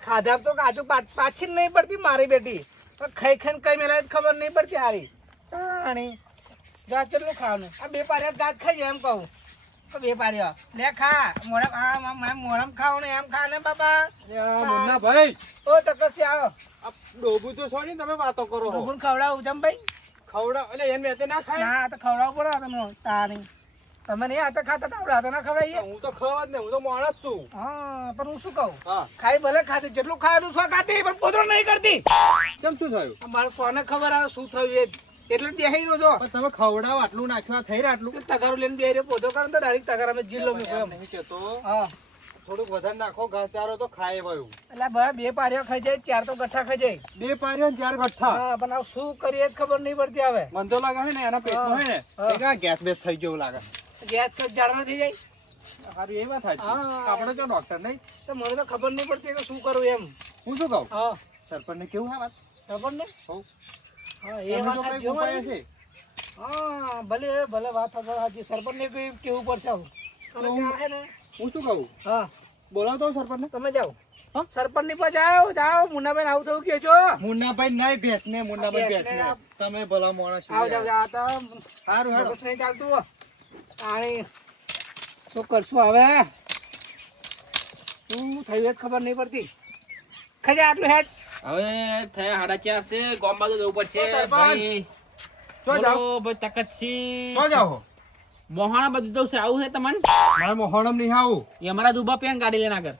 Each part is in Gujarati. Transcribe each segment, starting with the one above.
ખાધા તો કાજુ પાછી નહીં પડતી મારી બેટી પણ ખાઈ ખાઈને કઈ મેલા ખબર નહીં પડતી હારી તાણી ગાત કેટલું ખાવાનું આ બે પારિયા ગાત ખાઈ જાય એમ કહું તો બે પારિયા લે ખા મોરમ ખાવ ને એમ ખા ને બાબા મુન્ના ભાઈ ઓ તકસી આવો ડોબુ તો છોડી તમે વાતો કરો ડોબુન ખવડાવું જમ ભાઈ ખવડા એટલે એમ વેતે ના ખાય ના તો ખવડાવવું પડે તમે તાણી તમે નહીં આતા ખાતા આવડા ના ખવડાવીએ હું તો ખવા જ ને હું તો માણસ છું હા પણ હું શું કહું હા ખાઈ ભલે ખાતી જેટલું ખાવાનું શું ખાતી પણ પોતરો નહીં કરતી કેમ શું થયું મારે કોને ખબર આવે શું થયું એ એટલે બેહી રહ્યો છો પણ તમે ખવડાવો આટલું નાખ્યા થઈ રહ્યા આટલું તગારું લઈને બેહી રહ્યો પોતો કરે તો ડાયરેક્ટ તગાર અમે જિલ્લો મૂક્યો એમ નહીં કેતો હા થોડુંક વધારે નાખો ઘાસચારો તો ખાય વયું એટલે બે પારિયા ખાઈ જાય ચાર તો ગઠ્ઠા ખાઈ જાય બે પાર્યો ને ચાર ગઠ્ઠા હા પણ આ શું કરીએ ખબર નહીં પડતી આવે મન તો લાગે છે ને એના પેટમાં હે ને હા. એક આ ગેસ બેસ થઈ ગયું લાગે ગેસ કઈ જાડવા થઈ જાય સારું એ વાત સાચી હા. આપણે જો ડોક્ટર નહીં તો મને તો ખબર નહીં પડતી કે શું કરું એમ હું શું કહું હા સરપંચ ને કેવું હે વાત ખબર ને હોવ. હા એ તમે વાત જો સાચી કંઈક ઉપાય અમારી. હશે હા ભલે ભલે વાત સાચી સરપંચ ને કેવું પડશે આવું અને તો ત્યાં છે ને હું શું કહું હા બોલાવતો સરપંચ ને તમે જાઓ હા? સરપંચ ની પાસે જાઓ મુન્નાબેન આવું થયું કે છો મુન્નાભાઈ નહીં ભેંસ ને મુન્નાભાઈ ભેંસ ને તમે ભલા માણસ છો આવ જાવ યાર. જાવ તો સારું હેડો મગજ નહીં ચાલતું આણી શું કરશું હવે શું થયું એ જ ખબર નહીં પડતી ખજા આટલું હેડ હવે થયા 4:30 છે ગામ બાજુ જવું પડશે તો સરપંચ. ભાઈ તો જાઓ બોલો ભાઈ તકતસિંહ. તો જાઓ મોહાણા બધું જવું છે આવું છે તમને મારે મોહણમ નહીં આવું એ અમારા દુબા પેન ગાડી લઈને આગળ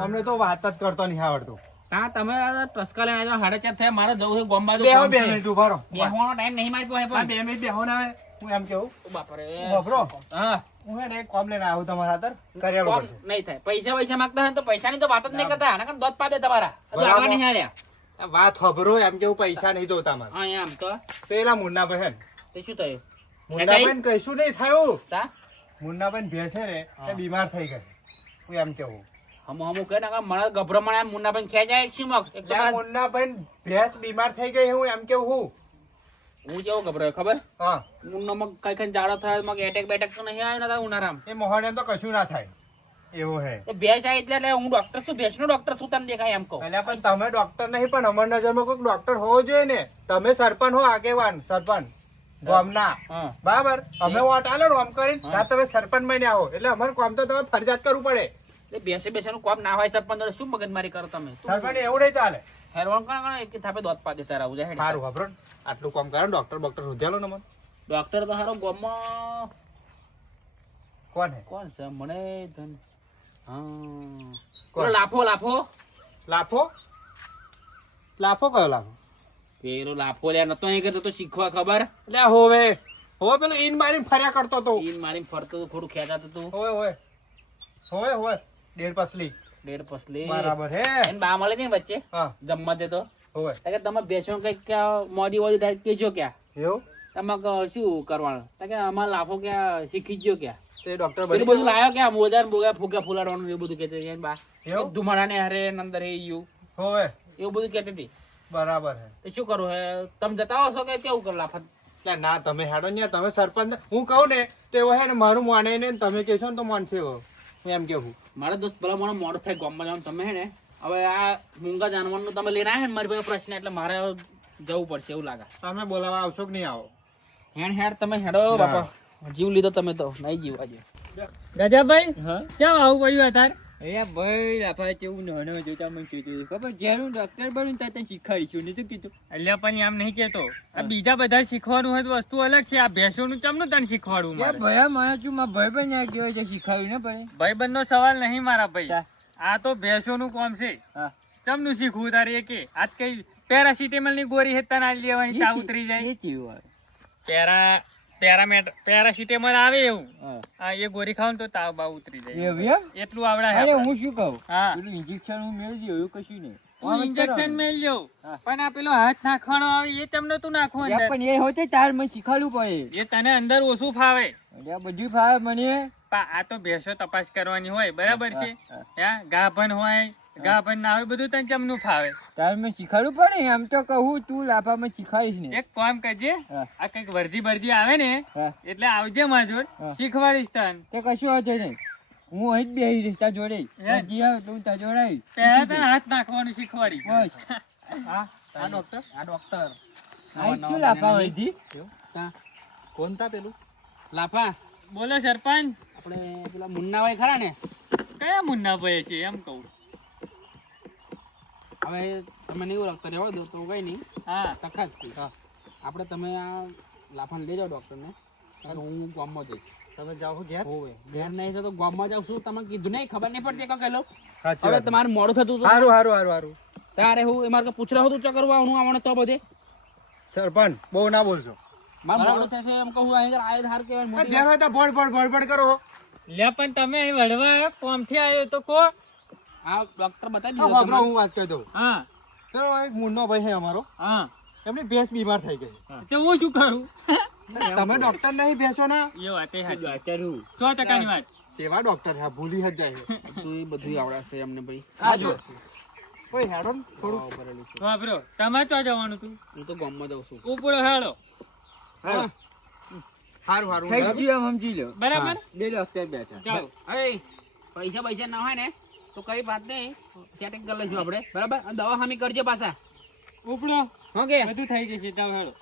અમને તો વાત જ કરતો નહીં આવડતું હા તમે ટસકા લઈને આવ્યા 4:30 થયા મારે જવું છે ગામ બાજુ બેહો કામ બે છે. મિનિટ ઉભા રહો બેહવાનો ટાઈમ નહીં મારી પાસે આ પણ. 2 મિનિટ બેહો ને હવે હું એમ કેવું બાપરે બાપરો. હા હું હે ને એક કોમ લઈને આવ્યો તમારા હાથર કર્યા કોમ પડશે નહીં થાય પૈસા માંગતા હોય ને તો પૈસાની તો વાત જ નહીં કરતા આના કારણે દોત પા દે તમારા હજુ બરાબર. આગળ નહીં હાલ્યા આ વાત ખબરો એમ કેવું પૈસા નહીં જોતા મારે હા એમ તો પેલા મુન્નાભાઈ તે શું થયું મુન્નાભાઈ કશું નહીં થયું તા મુન્નાભાઈ ભેંસ છે ને એ હા. બીમાર થઈ ગઈ હું એમ કેવું હમું કહે ને મને ગભરામણ મુન્નાભાઈ ખેંચાય શી મગ એક તો ત્યાં મારા- મુન્નાભાઈ ભેંસ બીમાર થઈ ગઈ હું એમ કેવું હું જેવો ગભરાયો ખબર હા મુન્નામાં કઈ કઈ જાડો થાય મગ એટેક બેટેક તો નહીં આવ્યો ને ઉનાળામાં એ મોહણે તો કશું ના થાય એવું હે એ ભેંસ આવી એટલે હું ડોક્ટર છું ભેંસ નો ડોક્ટર શું તને દેખાય એમ કહું એટલે પણ તમે ડોક્ટર નહીં પણ અમાર નજરમાં કોઈક ડોક્ટર હોવો જોઈએ ને તમે સરપંચ હો આગેવાન સરપંચ ગામના હા બરાબર અમે વોટ આલો ને આમ કરીને હા. ત્યાં તમે સરપંચ માં આવો એટલે અમારે કામ તો તમે ફરજિયાત કરવું પડે એ બેસેનું કોમ ના હોય સરપંચ જોડે શું મગજમારી કરો તમે સરપંચ એવું નહીં ચાલે હેરવાન કોણ એક થાપે દોત પા દેતા રહું જાય સારું ખબર આટલું કામ કરો ડોક્ટર શોધ્યાલો ને મને ડોક્ટર તો હારો ગામમાં કોણ હે કોણ છે મને ધન હા કોણ? પેલો લાફો લાફો લાફો કયો લાફો પેલો લાફો લ્યા નતો અહીં કરતો તો શીખવા ખબર એટલે હોવે પેલું ઈન મારીને ફર્યા કરતો તો ઈન મારીને ફરતો તો થોડું ખેંચાતું તું હોવે 1.5 પસલી ડેડ પસલી બરાબર હે એને બા મળે ને વચ્ચે હા જમવા દે તો હોવે કે તમે બેસો કઈક મોદી વોદી થાય કેજો ક્યાં એવું તમે શું કરવાનું કે અમારે લાફો ક્યાં શીખી ગયો ક્યાં તે ડોક્ટર પેલું બધું લાયો ક્યાં મોજા ને બોગા ફુગા ફુલાડવાનું એવું બધું કહેતી હતી બા એવું ધુમાડા ને હરે ને અંદર એ યુ હોવે એવું બધું કહેતી હતી બરાબર હે તો શું કરું હે તમે જતા હશો કે કેવું કરો લાફત એટલે ના તમે હેડો ને યાર, તમે સરપંચ હું કહું ને તો એવો હે ને મારું માને ને તમે કહેશો ને તો માનશે એવો હું એમ કેવું મારા દોસ્ત ભલા મને મોડું થાય ગામમાં જવાનું તમે હે ને હવે આ મૂંગા જાનવરનું તમે લઈને આવ્યા ને મારી પાસે પ્રશ્ન એટલે મારે જવું પડશે એવું લાગે તમે બોલાવા આવશો કે નહીં આવો હેડ તમે હેડો બાપા જીવ લીધો તમે તો નહીં જીવ આજે ગજાભાઈ હા કેમ આવું પડ્યું અત્યારે અરે ભાઈ લાફા કેવું નાનો જોતા મને કીધું ખબર જ્યારે હું ડોક્ટર બનું ત્યાં તને શીખવાડીશું નહીં તો કીધું એટલે પણ એમ નહીં કેતો આ બીજા બધા શીખવાનું હોય તો વસ્તુ અલગ છે આ ભેંસોનું ચમનું તને શીખવાડવું મારે ભયા મારા છું મારા ભાઈ બન યાર કેવાય છે શીખવાડ્યું ને પડે ભાઈબંધનો સવાલ નહીં મારા ભાઈ તા. આ તો ભેંસોનું કોમ છે હા ચમનું શીખવું તારે એ કે આજ કઈ પેરાસિટેમલ ની ગોળી હેતા ના લેવાની તાવ ઉતરી જાય એ ચીવું આવે પેરાસિટેમલ આવે એવું હા આ એ ગોળી ખાવ તો તાવ બાવ ઉતરી જાય એવું એમ એટલું આવડા અરે હે હું શું કહું હા પેલું ઇન્જેક્શન હું મેળવી એવું કશું નહીં હું ઇન્જેક્શન મેલ જઉં હા. પણ આ પેલો હાથ નાખવાનો આવે એ તમને તું નાખવું યાર, અંદર પણ એ હોતે તાર મને શીખવાડવું પડે એ તને અંદર ઓછું ફાવે અરે આ બધું ભાવે મને આ તો ભેંસો તપાસ કરવાની હોય બરાબર છે હા, હા ગાભન હોય ગાભન ના હોય બધું તને ચમનું ફાવે તાર મને શીખવાડવું પડે ને. એમ તો કહું તું લાફામાં શીખવાડીશ ને એક કામ કરજે હા. આ કઈક વર્ધી બરધી આવે ને હા એટલે આવજે મારા જોડ હા. શીખવાડીશ તને તે કશું હોતો નહીં હું અહીં જ બેહી રહીશ તાર જોડે હે? જી આવે તો હું તાર જોડે આવીશ. પહેલા તને હાથ નાખવાનું શીખવાડી બસ આ ડોક્ટર આ ડોક્ટર આ શું લાફા વળીથી? કોણ તા પેલું લાફા બોલો સરપંચ આપણે પેલા મુન્નાભાઈ ખરા ને કયા મુન્ના ભાઈ છે એમ કહું હવે તમે નહીં ઓળખતા રહેવા દો તો કઈ નહીં હા તખાત છે આપણે તમે આ લાફાને લઈ જાઓ ડૉક્ટરને અને હું ગામમાં જઈશ તમે જાઓ ઘેર હોવે ઘેર નહીં તો ગામમાં જાઉં છું તમે કીધું નહીં ખબર નહીં પડતી કે કેલો સાચી હવે વાત. તમારે મોડું થતું હતું હારું હારું હારું હારું તારે હું મારે પૂછરા હતું ચક્કર આવવાનું તો બધે સરપંચ બહુ ના બોલશો મારે મોડું થશે એમ કહું અહીં આયે હાર કહેવાય મોટી ઘેર હોય તો ભડ કરો લે પણ તમે અહીં વળવા કોમથી આવ્યો તો કો આ ડૉક્ટર બતાવી આ દીધો વાપરો તમારે. હું વાત કહી દઉં હા પેલો એક મુન્નો ભાઈ છે અમારો હા એમની ભેંસ બીમાર થઈ ગઈ તો હું શું કરું તમે ડોક્ટર નહીં ભેંસો ના એ વાત એ સાચી 100% વાત જેવા ડોક્ટર છે ભૂલી જ જાય છે. બધું આવડે છે એમને ભાઈ આ જો કોઈ હેડો ને થોડું ભરેલું છે વાપરો તમારે તો જવાનું તું હું તો ગામમાં જાઉં છું ઉપડો હેડો હારું હારું થઈ ગયું એમ સમજી લો બરાબર બે ડોક્ટર બેઠા જાઓ અરે પૈસા ના હોય ને તો કઈ વાત નહીં સેટિંગ કરી લઈશું આપણે બરાબર અને દવા હામી કરજો પાછા ઉપડો ઓકે બધું થઈ જશે જાઓ હેડો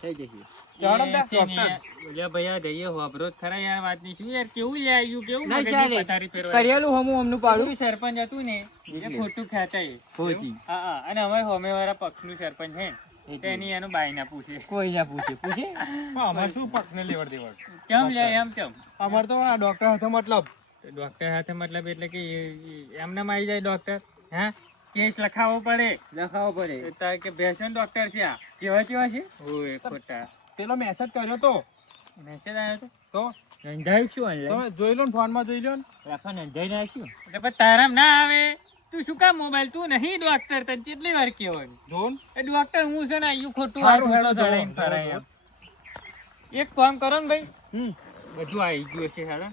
થઈ જશે હેડો ને એ છે ને ડોક્ટર. યાર. ઓલા ભૈયા જઈએ વાપરો જ ખરા યાર વાત ની શું યાર કેવું લે આવ્યું કેવું ના, મગજની ચાલે. પથારી ફેરવાય. કરિયાલું હમું અમનું પાડું પેલું સરપંચ હતું ને એ ખોટું ખેંચાય હોજી. હા હા અને અમારે હોમેવાળા પક્ષનું સરપંચ છે ને તેની એનું બાઈ ના પૂછે કોઈ ના પૂછે પૂછે પણ અમારે શું પક્ષને લેવડ દેવડ ચમ લે એમ ચમ અમારે તો આ ડોક્ટર હતો મતલબ ડોક્ટર હાથે મતલબ એટલે કે એમને આવી જાય ડોક્ટર હા કેસ લખાવવો પડે લખાવો પડે તો તાર કે ભેંસનો ડોક્ટર છે આ કેવા કેવા છે ઓય ખોટા પેલો મેસેજ કર્યો તો મેસેજ આવ્યો તો રંધાયું શું તમે ઓનલાઈન જોઈ લો ને ફોનમાં જોઈ લો ને રાખા નંધાઈ નાખ્યું તો પણ તારામ ના આવે તું શું કામ મોબાઈલ તું નહીં ડોક્ટર તને કેટલી વાર કહેવાનું જો ને. એ ડોક્ટર હું છે ને આયું ખોટું હારું, આ હેડો, ખોટું જો, જણાઈને ફરાય જો. એમ. એક કામ કરો ને ભાઈ હમ બધું આવી ગયું છે હેડો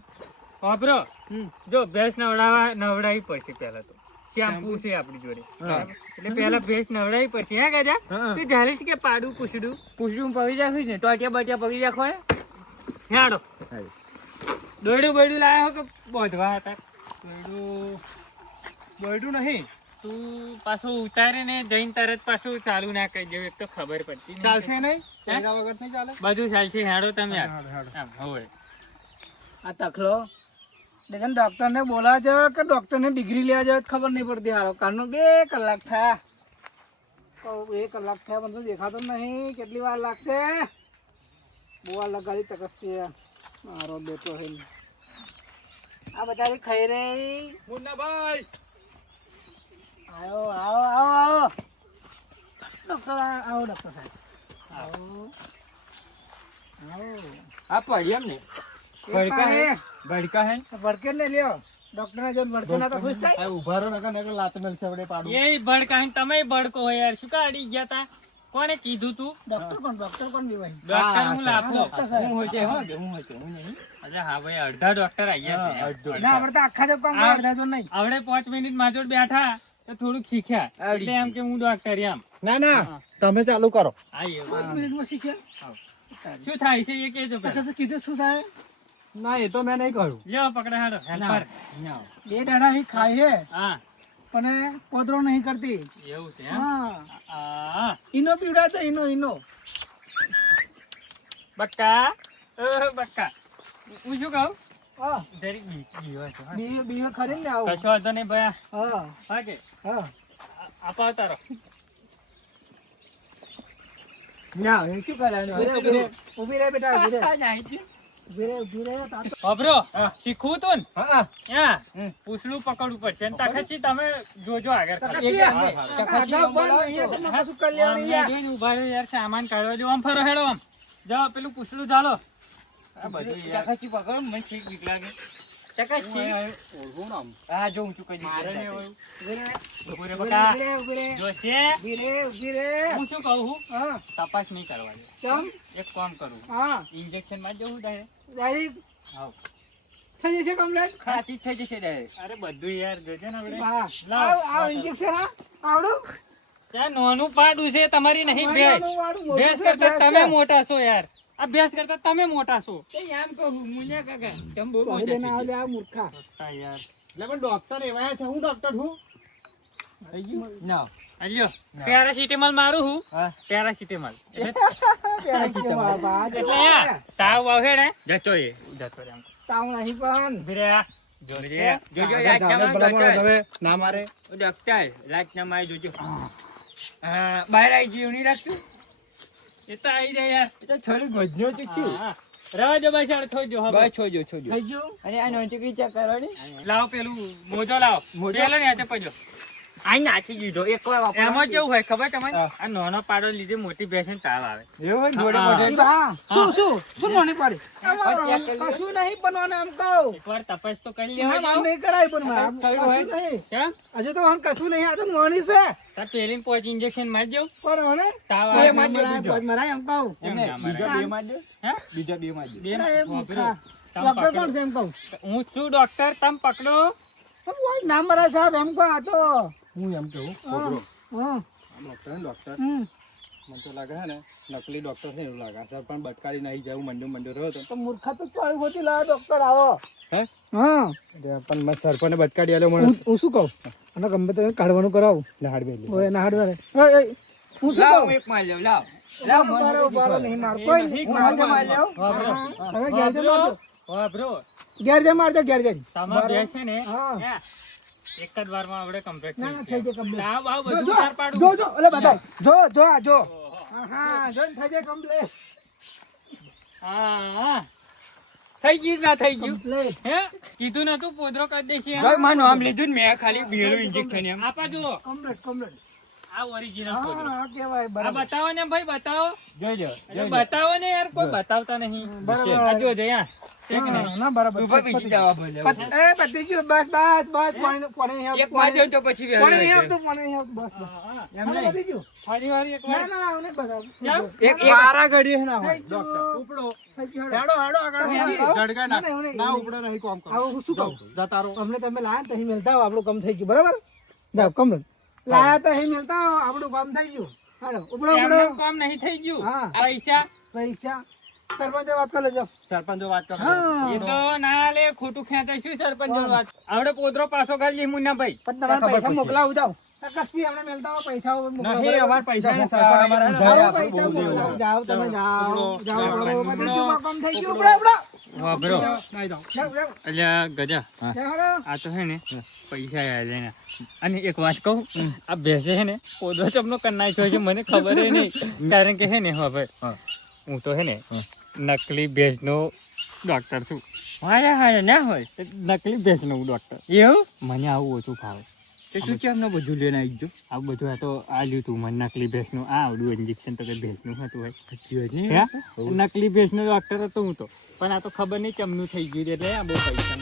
વાપરો હમ જો ભેંસ નવડાવી પડશે પહેલા તો શેમ્પુ છે આપણી જોડે બરાબર? એટલે પહેલા ભેંસ નવડાવી પડશે હે ગજા હા. તું જાણે છે કે પાડું પૂછડું પૂછડું પડી રાખી ને ટોટિયા બટિયા પડી રાખો ને હેડો દોડ્યું બોડ્યું લાવ્યો કે બોધવા હતા બળ્યું નહીં તું પાછું ઉતારે ને જઈને તરત પાછું ચાલુ ના કરી દેવું એક તો ખબર પડતી નથી. ચાલશે નહીં હે? એના વગર નહીં ચાલે બધું ચાલશે હેડો તમે યાર. હેડો, હેડો. આમ, હવે આ તખલો લેકિન ડોક્ટરને બોલાવા જાવ કે ડોક્ટરને ડિગ્રી લેવા જાવ ખબર નહીં પડતી હારો કારનો 2 કલાક થયા કહું 2 કલાક થયા મને તો દેખાતો નહીં કેટલી વાર લાગશે બહુ વાર લગાડી તકત છે મારો બેટો છે આ બધા ખાઈ રહી મુન્નાભાઈ આવો આવો આવો આવો ડોક્ટર આવો ડોક્ટર સાહેબ આવો આવો આ પડી એમ ને ભડકા હે ભડકા હે ભડકે ને લ્યો ડોક્ટર ને જો ભડકે ના તો ખુશ થાય આ ઉભા રહો નકર નકર લાત મેલશે આપણે પાડું એ ભડકાઈને તમે ભડકો હોય યાર શું કા અડી ગયા તા કોણે કીધું તું ડોક્ટર કોણ બીવાય ડોક્ટર હું લાફો ડોક્ટર સાહેબ હું હોય છે હો હું હોય છે હું નહીં અરે હા ભાઈ અડધા ડોક્ટર આવ્યા છે અડધો. ના આપણે તો આખા જબ કામ આ- અડધા જો નહીં આવડે 5 મિનિટ માજોડ બેઠા તો થોડુંક શીખ્યા આવડી એટલે એમ કે હું ડોક્ટર એમ ના ના તમે ચાલુ કરો આ એવું. 5 મિનિટમાં શીખ્યા શું થાય છે એ કેજો પેલા. તકસે કીધું શું થાય ના એ તો મેં નહીં કહ્યું લ્યો પકડા હાડો હેલ્પર ના 2 દાડા ही ખાય છે હા પણ પોદરો નહીં કરતી એવું છે એમ? હા આ ઈનો પીવડા છે ઈનો બક્કા બક્કા હું શું કહું હા જરીક બીવો છો, હા. બીવે ખરી ને આવું કશો વાંધો નહીં ભયા હા હા કે હા આપા તારો ના હું શું કરવાનું ઊભી રહે બેટા ઊભી રહે નાઈ છે ઊભી રહે તાર તો અબરો શીખવું તું ને હા હા પૂછડું પકડવું પડશે અને તખતથી તમે જોજો આગળ તકસી આડા બંધ અહીંયા તમે કશું કરી લેવાની આમ યાર જોઈને ઊભા રહો યાર સામાન કાઢવા જો આમ ફરો હેડો આમ જાઓ પેલું પૂછડું ચાલો આ બધું યાર. ચકાચી પકડ મને ઠીક બીક લાગે ચકાચી હા જો હું ચૂકી મારે નહીં દીધું હોય. ઊભી રહે ઊભું રે ઊભી બકા. રહે ઊભી રહે જોશે ઊભી રહે ઊભી રહે હું શું કહું છું? હા તપાસ નહીં કરવા દે. ચમ એક કામ કરું હા ઇન્જેક્શન માં જવું ડાયરેક્ટ ડાયરેક્ટ હાવ. થઈ જશે કમ્પ્લેટ ખાતી જ થઈ જશે ડાયરેક્ટ અરે બધું યાર જોજે ને આપણે હા લાવ. આવ ઇન્જેક્શન હા આવડું ત્યાં નાનું પાડું છે તમારી નહીં ભેંસ નાનું વાળું મોટું ભેંસ છે, કરતા ભેંસ તમે છે. મોટા છો યાર અભ્યાસ કરતા તમે મોટા છો. તે આમ કહું મુનિયા કાકા તમે બહુ કહી મોટા દેને છો. આવલે આ મૂર્ખા હા યાર. એટલે પણ ડોક્ટર એવા છે, હું ડોક્ટર છું. થઈ ગયું? ના અલ્યો પેરાસિટામોલ મારું હું. હા પેરાસિટામોલ બાબા, એટલે યાર તાવ આવે ને જતો રે આમ. તાવ નહીં પણ ઉભી રે. જોજો આગળ જાને ભલામણ હવે ના મારે. ડોક્ટર રાત ના મારી જોજો બહાર આવી ગયું નહીં રાખતું એ તો આઈ જાય યાર. એ તો થોડું ગજનો તો છું હા. રવા દો ભાઈ સાહેબ થોડી દો હવે. બસ છોજો છોજો થઈ ગયું અને આ નોંચકડી ચેક કરો ને લાવો પેલું મોજો લાવો. પેલો ને હાથે પડ્યો. આ નાખી દીધો એકવાર એમાં કેવું હોય ખબર તમને? આ નાનો પાડો લીધે મોટી ભેંસને તાવ આવે. એવું જોડે હા. મોઢે હા, શું નોની પડી કશું નહીં બનવાનું એમ કહું એકવાર તપાસ તો કરી ના, લેવા મારે નહીં કરાય પણ મારે થયું હોય. કશું નહીં. કેમ? હજુ તો આમ કશું નહીં આ તો નોની છે તાર પેલીને પોચ ઇન્જેક્શન મારી દઉં. પણ મને તાવ બે આવે. મરાય એમ કહું કેમ એમને ના બીજા મરાય? બે માં દો હે? બીજા બે માં દો બે અરે, એ વાપરો. મૂર્ખા. તમે ડોક્ટર પકડો. કોણ છે એમ કહું હું છું ડોક્ટર, તમે પકડો. પણ ઓય ના મરાય સાહેબ એમ કહો આ તો હું એમ કહું, હા, છોકરો. હા, આ ડોક્ટર ને ડોક્ટર. હમ. મને તો લાગે છે ને નકલી ડોક્ટર છે એવું લાગે. સર પણ બટકારી નહીં જવું મંડ્યું રહ્યો હતો. તો મૂર્ખા તો ચાલી ગોતી લાવો ડોક્ટર આવો હે? હા પણ મેં સરપંચને બટકારી આલ્યો મને. હું શું કહું અને ગમે તે કાઢવાનું કરાવું લહાડ બેલી. ઓય ના હાડવારે હું શું લાવ કહું એક માં લેવ લાવ લાવ બારો બારો નહીં મારતો એક માં લેવ વાપરો. હવે ઘેર જઈ મારજો વાપરો. ઘેર જઈ મારજો ઘેર જઈ તમારે ભેંસ છે ને હા. હે, એક જ વારમાં આપણે કમ્પ્લીટ ના ના થઈ જાય કમ્પ્લીટ તાવ આવ જો બધું જો તાર પાડું. જો જો ઓલે બતાય જો આ જો હા જો થઈ જાય કમ્પ્લીટ હા. થઈ ગયું ના થઈ ગયું? કમ્પ્લીટ હે? કીધું નતું પોદરો કરી દેશે એમ? જોઈ મારું નામ લીધું ને મેં ખાલી બેલું ઇન્જેક્શન એમ આપા જુઓ. કમ્પ્લીટ આ ઓરિજિનલ પોદરો. હા કહેવાય આ બરાબર બતાવો ને ભાઈ, બતાવો. જોજો અરે બતાવો ને યાર, કોઈ બતાવતા નહીં. બરાબર. આ જો જો યા. ચેક ને. હા, ના બરાબર ઉભા છે, બીજી પતી દવા બોલે ગયું. એ પતી ગયું બસ બસ બસ પાણી નહીં એક માં આવતું દેવ તો પછી પાણી વહેલું નહીં આવશે. આવતું પાણી નહીં આવતું બસ બસ હા. એમ હા, નહીં. પતી ગયું ફરી વાર એક ના વાર. ના ના આવું નહીં બતાવું. કેમ? એક મારા ઘડીએ ના હોય થઈ ડોક્ટર. ગયું. ઉપડો. થઈ ગયું, હેડો હેડો આગળ બીજી? ઝડકા ના, ના. ના, એવું નહીં, ના એવું ઉપડો નહીં કોમ કરો. આવું હું શું કહું જતા રહો. અમને તમે લાયા ને તો અહીં મેલતા હો આપણું કામ થઈ ગયું બરાબર જાઓ કમ્પ્લીટ લાયા તો અહીં મેલતા હો આપણું કામ થઈ ગયું હાલો ઉપડો ઉપડો એમનું કામ નહીં થઈ ગયું. હા. પૈસા પૈસા સરપંચે વાત કરી લેજો સરપંચો વાત કરો. હા એ તો ના લે, ખોટું ખેંચાય શું સરપંચ જોડે વાત. આવડે પોદરો પાછો ગાલી મુન્ના ભાઈ. પણ તમારે પૈસા મોકલાવું જાઓ કસ્તી હમણાં મેલતા હો પૈસા મોકલાવો નહીં, અમારે પૈસા ને સરપંચ અમારે હે ને જાઓ, ભાઈ પૈસા મોકલાવો જાઓ તમે જાઓ જાઓ ઉપડો, બરોબર. પતી ગયું, કામ થઈ ગયું ઉપડો ઉપડો વાપરો. નહીં જાઓ. જાઓ જાઓ અલ્યા ગજા, જાઓ હાલો. આ તો હે ને પૈસા આયા છે ને. અને એક વાત કહું, આ ભેંસે હે ને પોદરો ચમનો કરી નાખ્યો છે, મને ખબર ય નહીં. કારણ કે હે ને હવે હું તો હે ને નકલી ભેંસનો ડોક્ટર છું. હારે હારે ના હોય નકલી ભેંસનો હું ડોક્ટર. એવું મને આવું ઓછું ફાવે. તો તું કેમ ન બધું લઈને આવી ગયો આવું બધું આ તો આલ્યું તું મને નકલી ભેંસનું. આ આવડું ઇન્જેક્શન તો કઈ ભેંસનું હતું હોય. સાચી વાત ને હે? નકલી ભેંસનો ડોક્ટર હતો હું તો. પણ આ તો ખબર નહીં ચમનું થઈ ગયું છે એટલે આ બહુ પૈસા